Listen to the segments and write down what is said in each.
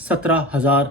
17,000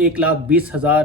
1,20,000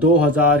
2,000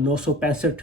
965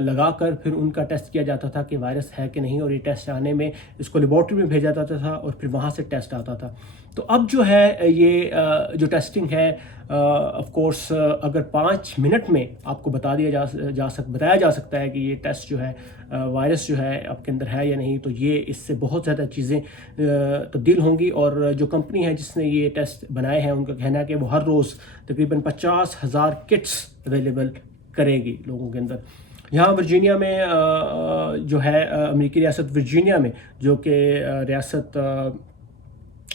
لگا کر پھر ان کا ٹیسٹ کیا جاتا تھا کہ وائرس ہے کہ نہیں، اور یہ ٹیسٹ آنے میں اس کو لیبارٹری میں بھیجا جاتا تھا اور پھر وہاں سے ٹیسٹ آتا تھا. تو اب جو ہے یہ جو ٹیسٹنگ ہے آف کورس اگر 5 منٹ میں آپ کو بتایا جا سکتا ہے کہ یہ ٹیسٹ جو ہے وائرس جو ہے آپ کے اندر ہے یا نہیں، تو یہ اس سے بہت زیادہ چیزیں تبدیل ہوں گی. اور جو کمپنی ہے جس نے یہ ٹیسٹ بنائے ہیں ان کا کہنا ہے کہ وہ ہر روز تقریباً 50,000 کٹس اویلیبل کرے گی لوگوں کے اندر. یہاں ورجینیا میں جو ہے امریکی ریاست ورجینیا میں جو کہ ریاست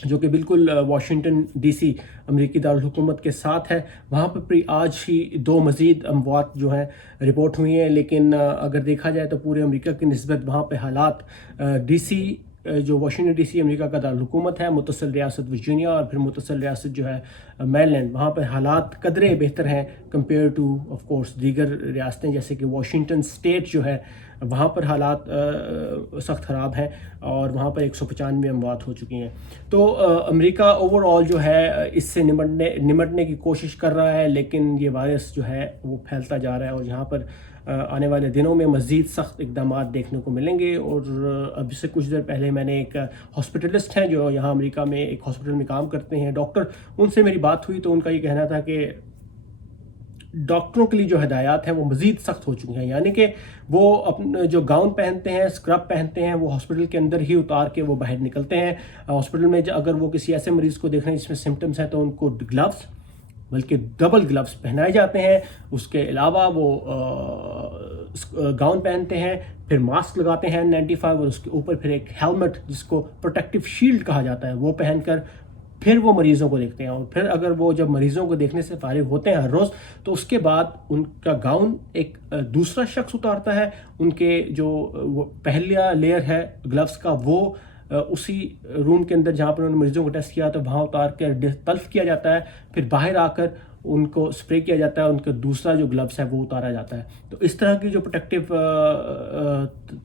جو کہ بالکل واشنگٹن ڈی سی امریکی دارالحکومت کے ساتھ ہے، وہاں پر آج ہی 2 مزید اموات جو ہیں رپورٹ ہوئی ہیں. لیکن اگر دیکھا جائے تو پورے امریکہ کی نسبت وہاں پہ حالات ڈی سی جو واشنگٹن ڈی سی امریکہ کا دارالحکومت ہے، متصل ریاست ورجینیا اور پھر متصل ریاست جو ہے میری لینڈ، وہاں پہ حالات قدرے بہتر ہیں کمپیئر ٹو آف کورس دیگر ریاستیں جیسے کہ واشنگٹن اسٹیٹ جو ہے وہاں پر حالات سخت خراب ہیں اور وہاں پر 195 اموات ہو چکی ہیں. تو امریکہ اوور آل جو ہے اس سے نمٹنے کی کوشش کر رہا ہے، لیکن یہ وائرس جو ہے وہ پھیلتا جا رہا ہے اور یہاں پر آنے والے دنوں میں مزید سخت اقدامات دیکھنے کو ملیں گے. اور ابھی سے کچھ دیر پہلے میں نے ایک ہاسپٹلسٹ ہیں جو یہاں امریکہ میں ایک ہاسپٹل میں کام کرتے ہیں، ڈاکٹر، ان سے میری بات ہوئی تو ان کا یہ کہنا تھا کہ ڈاکٹروں کے لیے جو ہدایات ہیں وہ مزید سخت ہو چکی ہیں، یعنی کہ وہ اپنے جو گاؤن پہنتے ہیں، اسکرب پہنتے ہیں، وہ ہاسپٹل کے اندر ہی اتار کے وہ باہر نکلتے ہیں. ہاسپٹل میں اگر وہ کسی ایسے مریض کو دیکھ رہے ہیں جس میں سمٹمز ہیں تو ان کو گلوز، بلکہ ڈبل گلوز پہنائے جاتے ہیں. اس کے علاوہ وہ گاؤن پہنتے ہیں، پھر ماسک لگاتے ہیں N95 اور اس کے اوپر پھر ایک ہیلمٹ جس کو پروٹیکٹیو شیلڈ کہا جاتا ہے وہ پہن کر پھر وہ مریضوں کو دیکھتے ہیں. اور پھر اگر وہ جب مریضوں کو دیکھنے سے فارغ ہوتے ہیں ہر روز، تو اس کے بعد ان کا گاؤن ایک دوسرا شخص اتارتا ہے. ان کے جو پہلا لیئر ہے گلوز کا وہ اسی روم کے اندر جہاں پر انہوں نے مریضوں کو ٹیسٹ کیا تو وہاں اتار کر تلف کیا جاتا ہے، پھر باہر آ کر ان کو سپرے کیا جاتا ہے، ان کا دوسرا جو گلوز ہے وہ اتارا جاتا ہے. تو اس طرح کی جو پروٹیکٹیو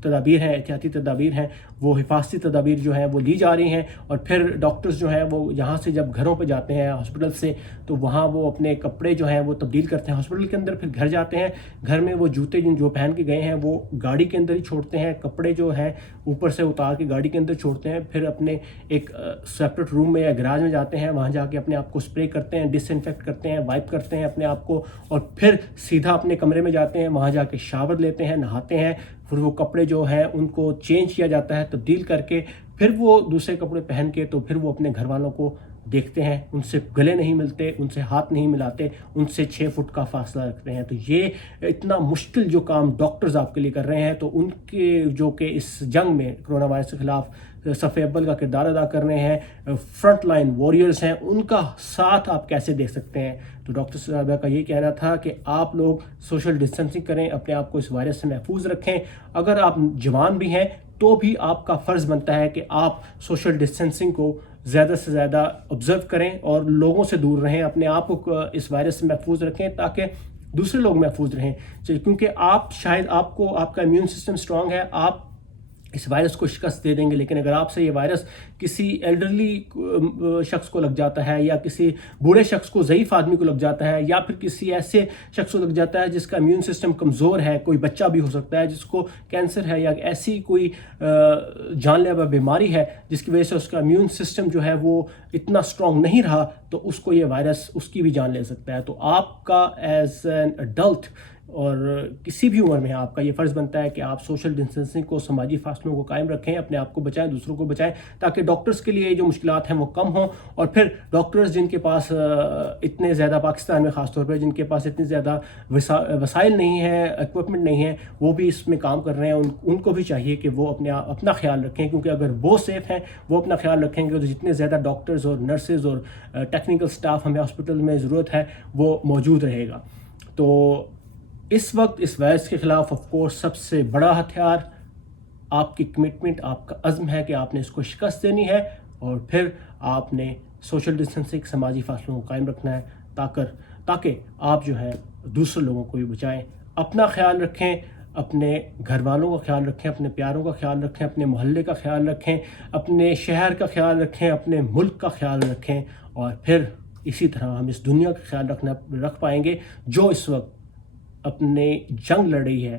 تدابیر ہیں، احتیاطی تدابیر ہیں، وہ حفاظتی تدابیر جو ہیں وہ لی جا رہی ہیں. اور پھر ڈاکٹرز جو ہیں وہ یہاں سے جب گھروں پہ جاتے ہیں ہاسپٹل سے تو وہاں وہ اپنے کپڑے جو ہیں وہ تبدیل کرتے ہیں ہاسپٹل کے اندر، پھر گھر جاتے ہیں، گھر میں وہ جوتے جو پہن کے گئے ہیں وہ گاڑی کے اندر ہی چھوڑتے ہیں، کپڑے جو ہیں اوپر سے اتار کے گاڑی کے اندر چھوڑتے ہیں، پھر اپنے ایک سیپریٹ روم میں یا گراج میں جاتے ہیں، وہاں جا کے اپنے آپ کو سپرے کرتے ہیں، ڈس انفیکٹ کرتے ہیں، وائپ کرتے ہیں اپنے آپ کو، اور پھر سیدھا اپنے کمرے میں جاتے ہیں، وہاں جا کے شاور لیتے ہیں، نہاتے ہیں، پھر وہ کپڑے جو ہیں ان کو چینج کیا جاتا ہے تبدیل کر کے، پھر وہ دوسرے کپڑے پہن کے تو پھر وہ اپنے گھر والوں کو دیکھتے ہیں، ان سے گلے نہیں ملتے، ان سے ہاتھ نہیں ملاتے، ان سے 6 فٹ کا فاصلہ رکھتے ہیں. تو یہ اتنا مشکل جو کام ڈاکٹرز آپ کے لیے کر رہے ہیں، تو ان کے جو کہ اس جنگ میں کرونا وائرس کے خلاف صف اول کا کردار ادا کر رہے ہیں، فرنٹ لائن وارئرز ہیں، ان کا ساتھ آپ کیسے دیکھ سکتے ہیں. تو ڈاکٹر صاحبہ کا یہ کہنا تھا کہ آپ لوگ سوشل ڈسٹینسنگ کریں، اپنے آپ کو اس وائرس سے محفوظ رکھیں. اگر آپ جوان بھی ہیں تو بھی آپ کا فرض بنتا ہے کہ آپ سوشل ڈسٹینسنگ کو زیادہ سے زیادہ آبزرو کریں اور لوگوں سے دور رہیں، اپنے آپ کو اس وائرس سے محفوظ رکھیں تاکہ دوسرے لوگ محفوظ رہیں. کیونکہ شاید آپ کا امیون سسٹم اسٹرانگ ہے، آپ اس وائرس کو شکست دے دیں گے، لیکن اگر آپ سے یہ وائرس کسی ایلڈرلی شخص کو لگ جاتا ہے یا کسی بوڑھے شخص کو، ضعیف آدمی کو لگ جاتا ہے، یا پھر کسی ایسے شخص کو لگ جاتا ہے جس کا امیون سسٹم کمزور ہے، کوئی بچہ بھی ہو سکتا ہے جس کو کینسر ہے یا ایسی کوئی جان لیوا بیماری ہے جس کی وجہ سے اس کا امیون سسٹم جو ہے وہ اتنا اسٹرانگ نہیں رہا، تو اس کو یہ وائرس اس کی بھی جان لے سکتا ہے. تو آپ کا ایز این ایڈلٹ اور کسی بھی عمر میں آپ کا یہ فرض بنتا ہے کہ آپ سوشل ڈسٹینسنگ کو، سماجی فاصلوں کو قائم رکھیں، اپنے آپ کو بچائیں، دوسروں کو بچائیں، تاکہ ڈاکٹرز کے لیے جو مشکلات ہیں وہ کم ہوں. اور پھر ڈاکٹرز جن کے پاس اتنے زیادہ، پاکستان میں خاص طور پہ جن کے پاس اتنی زیادہ وسائل نہیں ہیں، ایکوپمنٹ نہیں ہے، وہ بھی اس میں کام کر رہے ہیں، ان کو بھی چاہیے کہ وہ اپنا خیال رکھیں، کیونکہ اگر وہ سیف ہیں، وہ اپنا خیال رکھیں گے تو جتنے زیادہ ڈاکٹرز اور نرسز اور ٹیکنیکل سٹاف ہمیں ہاسپٹل میں ضرورت ہے وہ موجود رہے گا. تو اس وقت اس وائرس کے خلاف آف کورس سب سے بڑا ہتھیار آپ کی کمٹمنٹ، آپ کا عزم ہے کہ آپ نے اس کو شکست دینی ہے، اور پھر آپ نے سوشل ڈسٹینسنگ، سماجی فاصلوں کو قائم رکھنا ہے تاکہ آپ جو ہے دوسرے لوگوں کو بھی بچائیں. اپنا خیال رکھیں، اپنے گھر والوں کا خیال رکھیں، اپنے پیاروں کا خیال رکھیں، اپنے محلے کا خیال رکھیں، اپنے شہر کا خیال رکھیں، اپنے ملک کا خیال رکھیں، اور پھر اسی طرح ہم اس دنیا کا خیال رکھ پائیں گے جو اس وقت اپنے جنگ لڑ رہی ہے